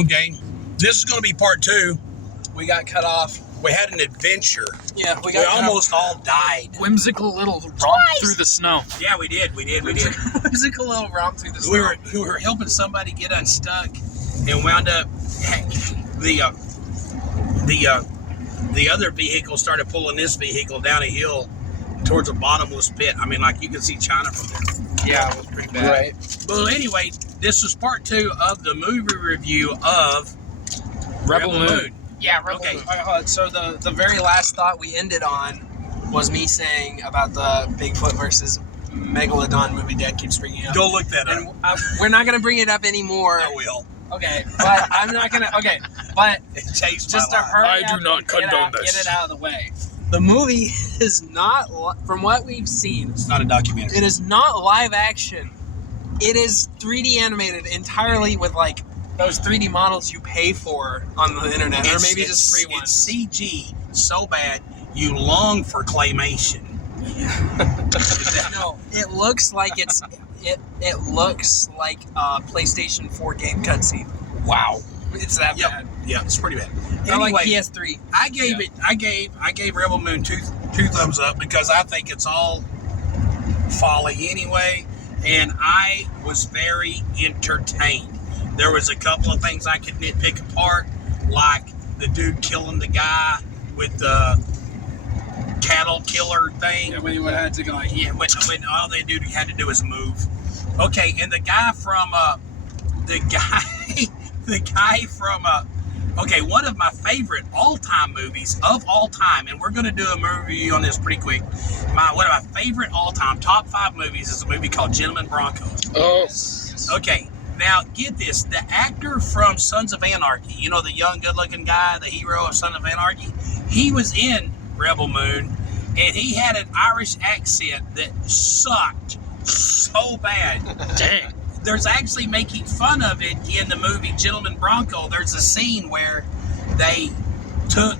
Okay, this is going to be part 2. We got cut off. We had an adventure. Yeah, We almost all died. Whimsical little romp through the snow. Yeah, we did. Whimsical little romp through the snow. We were helping somebody get unstuck, and wound up the other vehicle started pulling this vehicle down a hill towards a bottomless pit. I mean, like you can see China from there. Yeah, it was pretty bad. Right. Well, anyway, this was part 2 of the movie review of Rebel Moon. Yeah, Okay. So the very last thought we ended on was me saying about the Bigfoot versus Megalodon movie Dad keeps bringing up. Go look that up. And we're not going to bring it up anymore. I will. Okay, but I'm not going to... Okay, but It changed just my to life. hurry I up do not and condone this. Get it out of the way. The movie is not... From what we've seen, It's not a documentary. it is not live action. It is 3D animated entirely with, like, those 3D models you pay for on the internet, or maybe just free ones. It's CG so bad you long for claymation. No, it looks like it looks like a PlayStation 4 game cutscene. Wow. It's that bad. Yeah, it's pretty bad. Or like Anyway, PS3. I gave Rebel Moon two thumbs up because I think it's all folly anyway, and I was very entertained. There was a couple of things I could nitpick apart, like the dude killing the guy with the cattle killer thing. Yeah, when he would have had to go like, Yeah, when all they dude had to do was move. Okay, and the guy from okay, one of my favorite all-time movies of all time, and we're going to do a movie review on this pretty quick. One of my favorite all-time top 5 movies is a movie called Gentleman Bronco. Oh. Okay, now get this. The actor from Sons of Anarchy, you know, the young, good-looking guy, the hero of Sons of Anarchy, he was in Rebel Moon, and he had an Irish accent that sucked so bad. Dang. There's actually making fun of it in the movie Gentleman Bronco. There's a scene where they took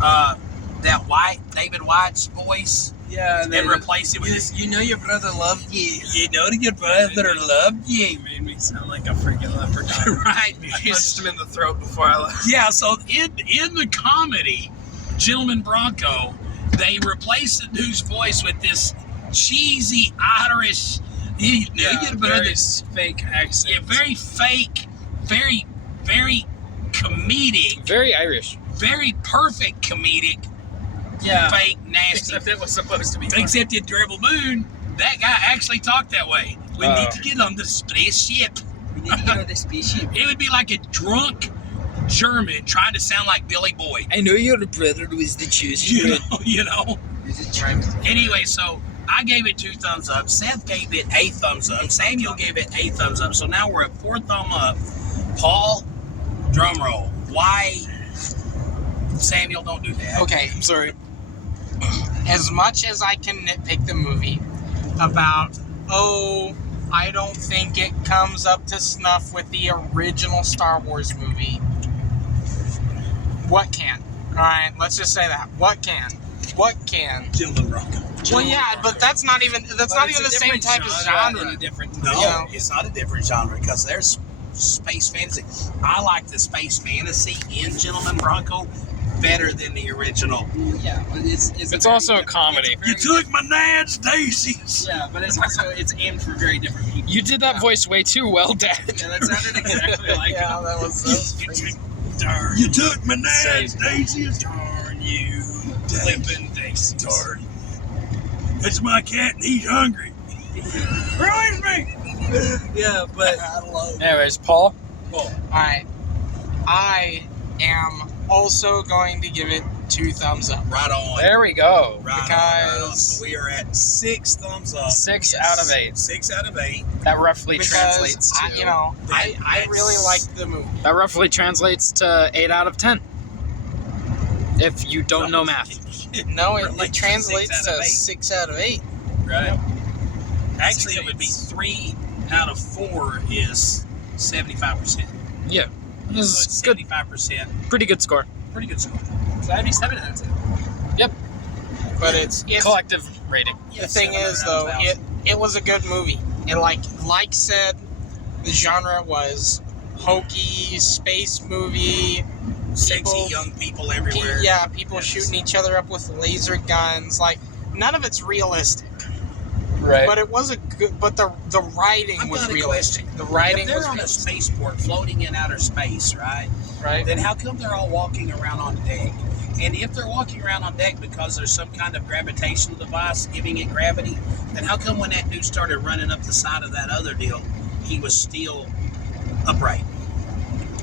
that David White's voice yeah, and replaced it with this. You know your brother loved you. You know your brother loved you. You made me sound like a freaking leprechaun. Right. I punched him in the throat before I left. Yeah, so in the comedy Gentleman Bronco, they replaced the dude's voice with this cheesy Irish. You know your brother's fake accent. Yeah, very fake, very, very comedic, Very Irish. very perfect comedic, Yeah. fake, nasty. Except it was supposed to be funny. Except in Rebel Moon, that guy actually talked that way. We need to get on the spaceship. We need to get on the spaceship. It would be like a drunk German trying to sound like Billy Boyd. I know your brother was the chosen You know. one. Anyway, so I gave it 2 thumbs up. Seth gave it a thumbs up. Samuel gave it a thumbs up. So now we're at 4 thumb up. Paul, drum roll. Why? Samuel, don't do that. Okay, I'm sorry. As much as I can nitpick the movie about, I don't think it comes up to snuff with the original Star Wars movie. What can? Alright, let's just say that. What can? Gentleman Bronco. Well, yeah, but that's not even the same type of genre. No, You know? it's not a different genre because there's space fantasy. I like the space fantasy in Gentleman Bronco better than the original. Yeah, but It's also a comedy. You took my dad's daisies. Yeah, but it's aimed for very different people. You did that voice way too well, Dad. Yeah, that sounded exactly like Yeah, that was crazy. Darn you took my dad's daisies. Darn you, Flippin' daisies. Darn you. It's my cat and he's hungry. Release me. Yeah, but Anyways, Paul. Alright. I am also going to give it 2 thumbs up. Right on. There we go. Right on. Because- So we are at 6 thumbs up. 6 out of 8. 6 out of 8. That roughly Because translates to. I really liked the movie. That roughly translates to 8 out of 10. If you don't know math. No, it Like translates 6 out of to 8. 6 out of 8. Right. Actually, it would be 3 out of 4 is 75%. Yeah. So This it's is good. 75%. Pretty good score. Pretty good score. So that'd be 7 out of 10. Yep. But it's Collective rating. the thing 7 is out though, of 1,000. it was a good movie. And like said, the genre was hokey space movie. Sexy young people everywhere. Yeah, people shooting each other up with laser guns. Like, none of it's realistic. Right. But it was a good. But the writing I've was got a realistic. question. The writing If they're was on a realistic. spaceport floating in outer space, right? Right. Then how come they're all walking around on deck? And if they're walking around on deck because there's some kind of gravitational device giving it gravity, then how come when that dude started running up the side of that other deal, he was still upright?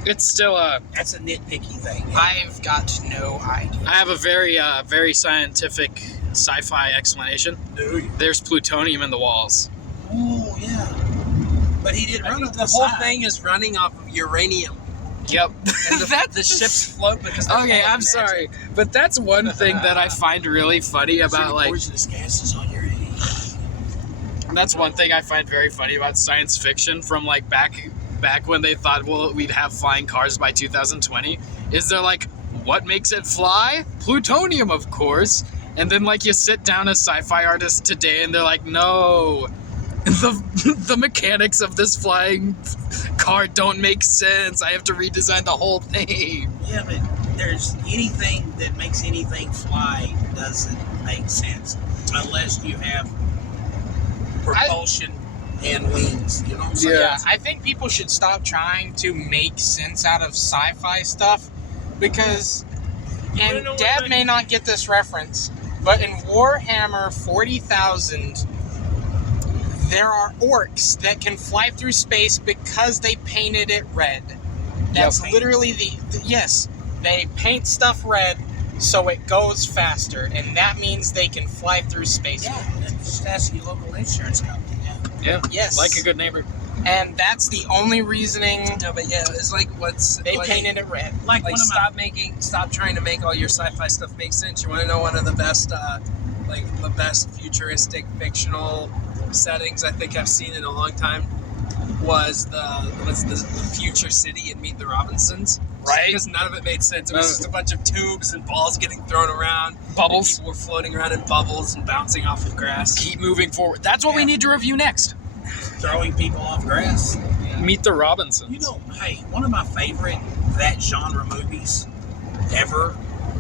It's still That's a nitpicky thing. I've got no idea. I have a very scientific sci-fi explanation. Do you? There's plutonium in the walls. Oh, yeah. But he did run up The whole thing is running off of uranium. Yep. And the ships float because they're Okay, full of I'm magic. sorry, but that's one thing that I find really funny about like. poisonous gases on your head. That's one thing I find very funny about science fiction from like back when they thought, well, we'd have flying cars by 2020. Is they're like, what makes it fly? Plutonium, of course. And then like you sit down as sci-fi artists today, and they're like, no, the mechanics of this flying car don't make sense. I have to redesign the whole thing. Yeah, but there's anything that makes anything fly doesn't make sense unless you have propulsion and wings. You know what I'm saying? Yeah, I think people should stop trying to make sense out of sci-fi stuff because, and Dad may not get this reference, but in Warhammer 40,000, there are orcs that can fly through space because they painted it red. That's literally yes, they paint stuff red so it goes faster, and that means they can fly through space. Yeah, just ask your local insurance company. Yeah. Yeah. Yes. Like a good neighbor. And that's the only reasoning No, but yeah, it's like they like, painted it red. Like, Like one of my stop trying to make all your sci-fi stuff make sense. You want to know one of the best, the best futuristic fictional settings I think I've seen in a long time was the future city in Meet the Robinsons. Right. Because none of it made sense. It was just a bunch of tubes and balls getting thrown around. Bubbles. People were floating around in bubbles and bouncing off of grass. Keep moving forward. That's what we need to review next. throwing people off grass. Meet the Robinsons. You know, hey, one of my favorite that genre movies ever,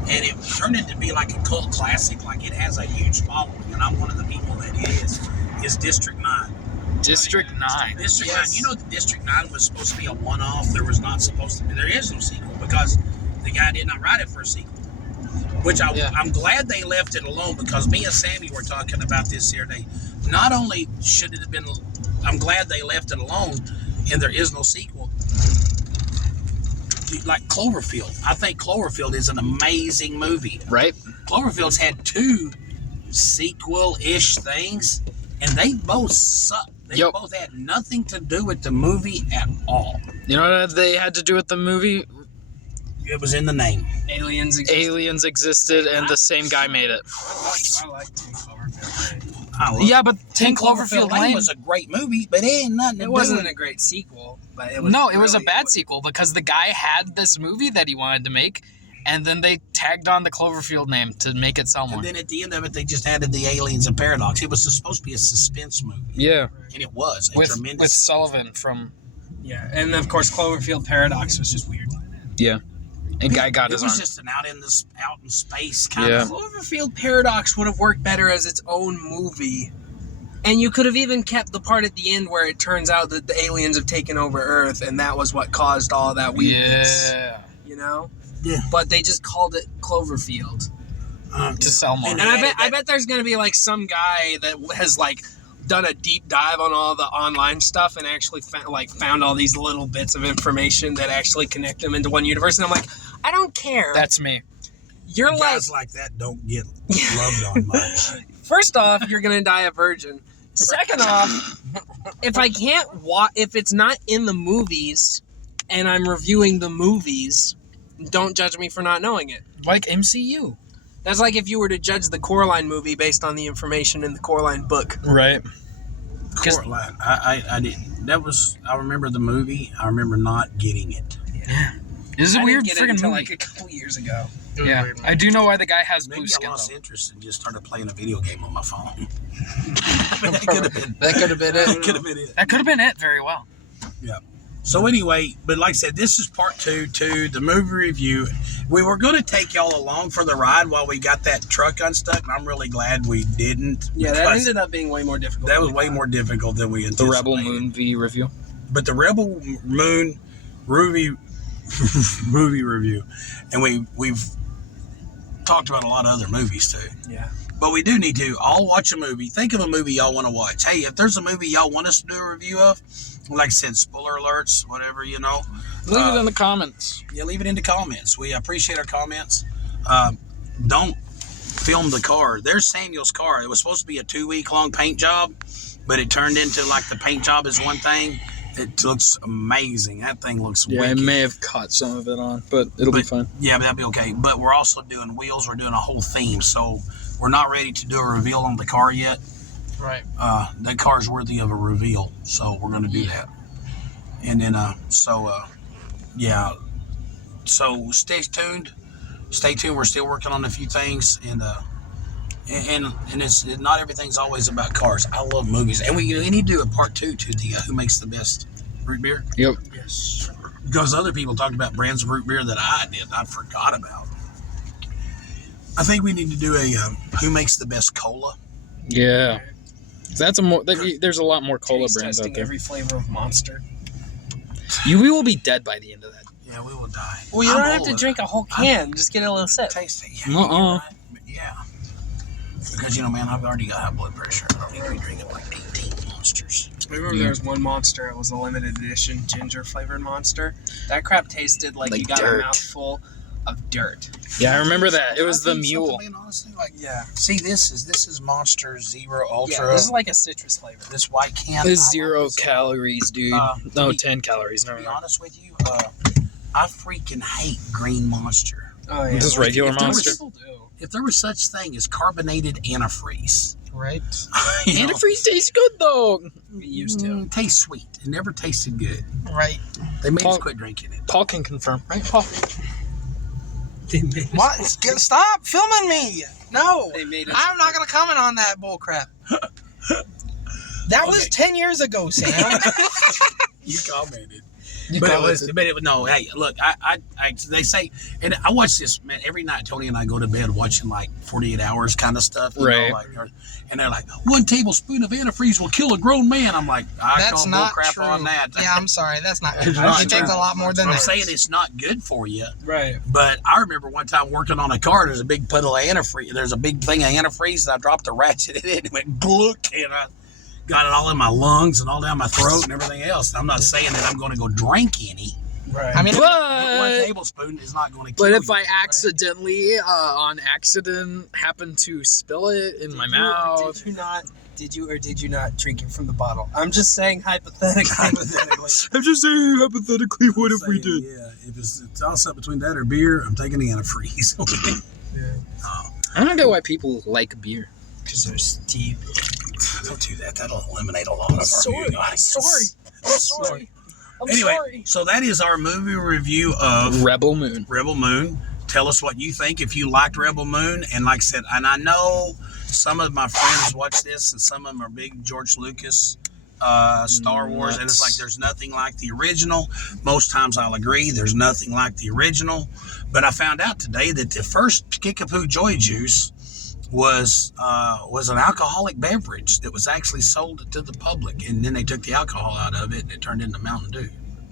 and it turned into be like a cult classic, like it has a huge following, and I'm one of the people that is District 9. District 9. District Yes. 9, you know that District 9 was supposed to be a one-off. There was not supposed to be, there is no sequel because the guy did not write it for a sequel. Which I'm glad they left it alone because me and Sammy were talking about this the other day. Not only should it have been, I'm glad they left it alone and there is no sequel. Like Cloverfield. I think Cloverfield is an amazing movie. Right? Cloverfield's had 2 sequel-ish things and they both suck. They Yep. both had nothing to do with the movie at all. You know what they had to do with the movie? It was in the name. Aliens exist. Aliens existed, and the same guy made it. I like 10 Cloverfield Lane. I love Yeah, but 10 Cloverfield Cloverfield Lane Lane was a great movie, but it ain't nothing to It do wasn't with a great sequel, but it was No, it was a really- bad sequel because the guy had this movie that he wanted to make, and then they tagged on the Cloverfield name to make it sell more. And then at the end of it, they just added the aliens and Paradox. It was supposed to be a suspense movie, Yeah, and it was a with tremendous. Sullivan from Yeah, and of course Cloverfield Paradox was just weird. and Guy got it his was arm. just an out in space kind Yeah. of. Cloverfield Paradox would have worked better as its own movie. And you could have even kept the part at the end where it turns out that the aliens have taken over Earth and that was what caused all that weirdness. Yeah, You know? Yeah. But they just called it Cloverfield. to sell more. And And they I bet there's gonna be like some guy that has like done a deep dive on all the online stuff and actually found all these little bits of information that actually connect them into one universe. And I'm like, I don't care. That's me. You're like, Guys like that don't get loved on much. first off, you're gonna die a virgin. Second off, if I can't if it's not in the movies, and I'm reviewing the movies, don't judge me for not knowing it. Like MCU. That's like if you were to judge the Coraline movie based on the information in the Coraline book. Right. Coraline. I didn't. That was. I remember the movie. I remember not getting it. This is a I weird didn't get it friggin' until movie. like a couple years ago. Yeah, I do know why the guy has blue Maybe I skin lost though. interest and just started playing a video game on my phone. That could have been. That could have been That it. could have been it. That could have been it very well. So anyway, but like I said, this is part 2 to the movie review. We were going to take y'all along for the ride while we got that truck unstuck, and I'm really glad we didn't. Yeah, that because ended up being way more difficult. that than was we way thought. more difficult than we The anticipated. Rebel Moon V review. But the Rebel Moon movie review, and we've talked about a lot of other movies too. Yeah. But we do need to all watch a movie. Think of a movie y'all want to watch. Hey, if there's a movie y'all want us to do a review of, like I said, spoiler alerts, whatever, you know. Leave it in the comments. Yeah, leave it in the comments. We appreciate our comments. Don't film the car. There's Samuel's car. It was supposed to be a 2-week-long paint job, but it turned into like the paint job is one thing. It looks amazing. That thing looks Yeah, I wicked. may have caught some of it on, but it'll be fine. Yeah, but that'll be okay. But we're also doing wheels. We're doing a whole theme. So we're not ready to do a reveal on the car yet. Right. That car is worthy of a reveal. So we're going to do that. And then, yeah. So stay tuned. Stay tuned. We're still working on a few things. And it's not everything's always about cars. I love movies. And we need to do a part 2 to the who makes the best root beer. Yep. Yes. Because other people talked about brands of root beer that I forgot about. I think we need to do a who makes the best cola. Yeah. That's a more. There's a lot more cola Taste brands out testing there. every flavor of Monster. We will be dead by the end of that. Yeah, we will die. Well, you I'm don't have to old. drink a whole can. Just get a little sip. Taste it. Yeah, Uh-uh. you're right. Yeah. Because, man, I've already got high blood pressure. I don't need to be drinking like 18 Monsters. I remember there was one Monster. It was a limited edition ginger flavored Monster. That crap tasted like you Like got dirt. a mouthful of dirt. Yeah, I remember that. It was I the think mule. something, man, honestly, like, Yeah. see, this is Monster Zero Yeah, Ultra. this is like a citrus flavor. This white can. It's I like 0 this. calories, dude. to No, be- 10 calories. To Never be mind. honest with you, I freaking hate green Monster. Oh yeah. Just regular If there was- Monster. People do. If there was such thing as carbonated antifreeze, Right. you know, Antifreeze tastes good though. We used to. it tastes sweet. It never tasted good. Right. They made us Paul- quit drinking it. Paul can confirm, right, Paul? What? Stop filming me! No, They made us. I'm not gonna comment on that bullcrap. That was Okay. 10 years ago, Sam. You commented. You But it call was, it. but it was, no, hey, look, I, they say, and I watch this, man, every night Tony and I go to bed watching like 48 hours kind of stuff. You Right. know, like, and they're like, 1 tablespoon of antifreeze will kill a grown man. I'm like, I That's call not bull crap true. on that. Yeah, I'm sorry. That's not. It's not It takes true. a lot more than I'm that. saying it's not good for you. Right. But I remember one time working on a car, there's a big puddle of antifreeze. There's a big thing of antifreeze, and I dropped the ratchet in it, and it went glook, and I got it all in my lungs and all down my throat and everything else. And I'm not saying that I'm going to go drink any. Right. I mean, But 1 But, tablespoon is not going to kill but if you. I accidentally, on accident, happen to spill it in my mouth, Did you not drink it from the bottle? I'm just saying hypothetically. Hypothetically. I'm just saying hypothetically, what if we Saying, did? Yeah, if it's toss up between that or beer, I'm taking the antifreeze. Okay. I don't get why people like beer. Because they're steep. Don't do that. That'll eliminate a lot of our viewing audience. I'm sorry. Anyway, so that is our movie review of Rebel Moon. Rebel Moon. Tell us what you think if you liked Rebel Moon. And like I said, and I know some of my friends watch this, and some of them are big George Lucas Star Wars, and it's like there's nothing like the original. Most times I'll agree, there's nothing like the original. But I found out today that the first Kickapoo Joy Juice was an alcoholic beverage that was actually sold to the public, and then they took the alcohol out of it and it turned into Mountain Dew.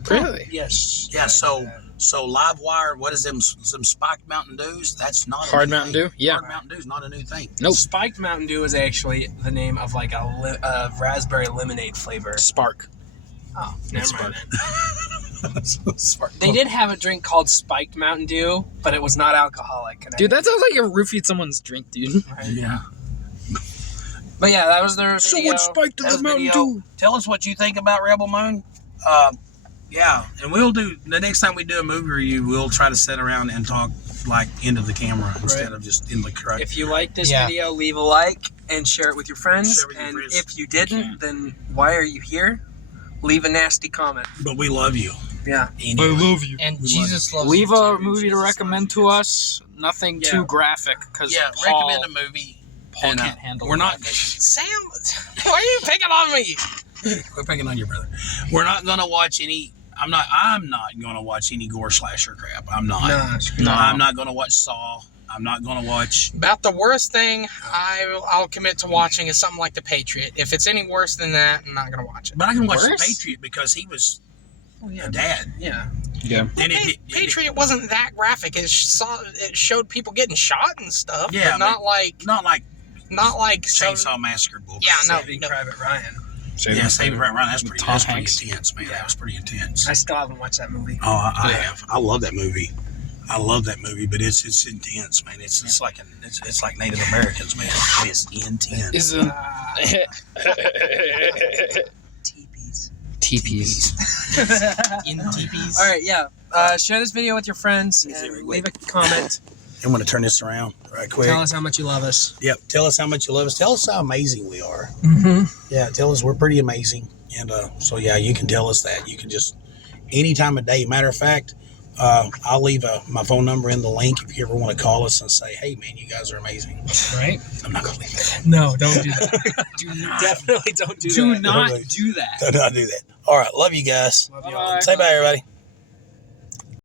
Really? Yes. Yeah, so Livewire, what is them spiked Mountain Dews? That's not a Hard new Mountain thing. Dew? Yeah. Hard Mountain Dew is not a new thing. Nope. Spiked Mountain Dew is actually the name of like a raspberry lemonade flavor. Spark. Oh, never Spark. mind. They did have a drink called Spiked Mountain Dew, but it was not alcoholic. And Dude, that sounds like you roofied someone's drink, dude. Yeah. But yeah, that was their video. Someone spiked That the was Mountain video. Dew. Tell us what you think about Rebel Moon. Yeah, and we'll do the next time we do a movie review. We'll try to sit around and talk like into the camera instead of just in the correct. If you like this Yeah. video, leave a like and share it with your friends. Share it with your And friends. if you didn't, then why are you here? Leave a nasty comment. But we love you. Yeah. Anyway. love you. And Jesus loves Leave you a too. movie to Jesus recommend loves you. to us. Nothing Yeah. too graphic, because Yeah, Paul recommend a movie. Paul and, can't handle We're not. it. Sam, why are you picking on me? We're picking on your brother. We're not gonna watch any. I'm not gonna watch any gore slasher crap. I'm not. Nah, I'm not gonna watch Saw. I'm not gonna watch. About the worst thing I'll commit to watching is something like The Patriot. If it's any worse than that, I'm not gonna watch it. But I can watch Worse? The Patriot because he was Oh, yeah. a dad. Yeah. Yeah. And Patriot wasn't that graphic. It showed people getting shot and stuff. Yeah, but not like not like so- Chainsaw Massacre bullshit. Yeah, no. Saving Private Ryan. Yeah, Saving Private Ryan. That's pretty Tom Hanks. intense, man. Yeah. That was pretty intense. I still haven't watched that movie. Oh, I have. I love that movie. But it's intense, man. It's like it's like Native Americans, man. It is intense. Isn't Teepees. TPs? in teepees. All right, yeah. Share this video with your friends Let me see and real leave quick. a comment. I'm going to turn this around right quick. Tell us how much you love us. Yep. Tell us how much you love us. Tell us how amazing we are. Mm-hmm. Yeah. Tell us we're pretty amazing. And so, yeah, you can tell us that. You can just any time of day. Matter of fact, I'll leave my phone number in the link if you ever want to call us and say, hey, man, you guys are amazing. Right? I'm not going to leave that. No, don't do that. Do not. Definitely don't do Do that. not Okay. do that. Do not do that. All right. Love you guys. Love you all. Bye-bye. Say bye, everybody.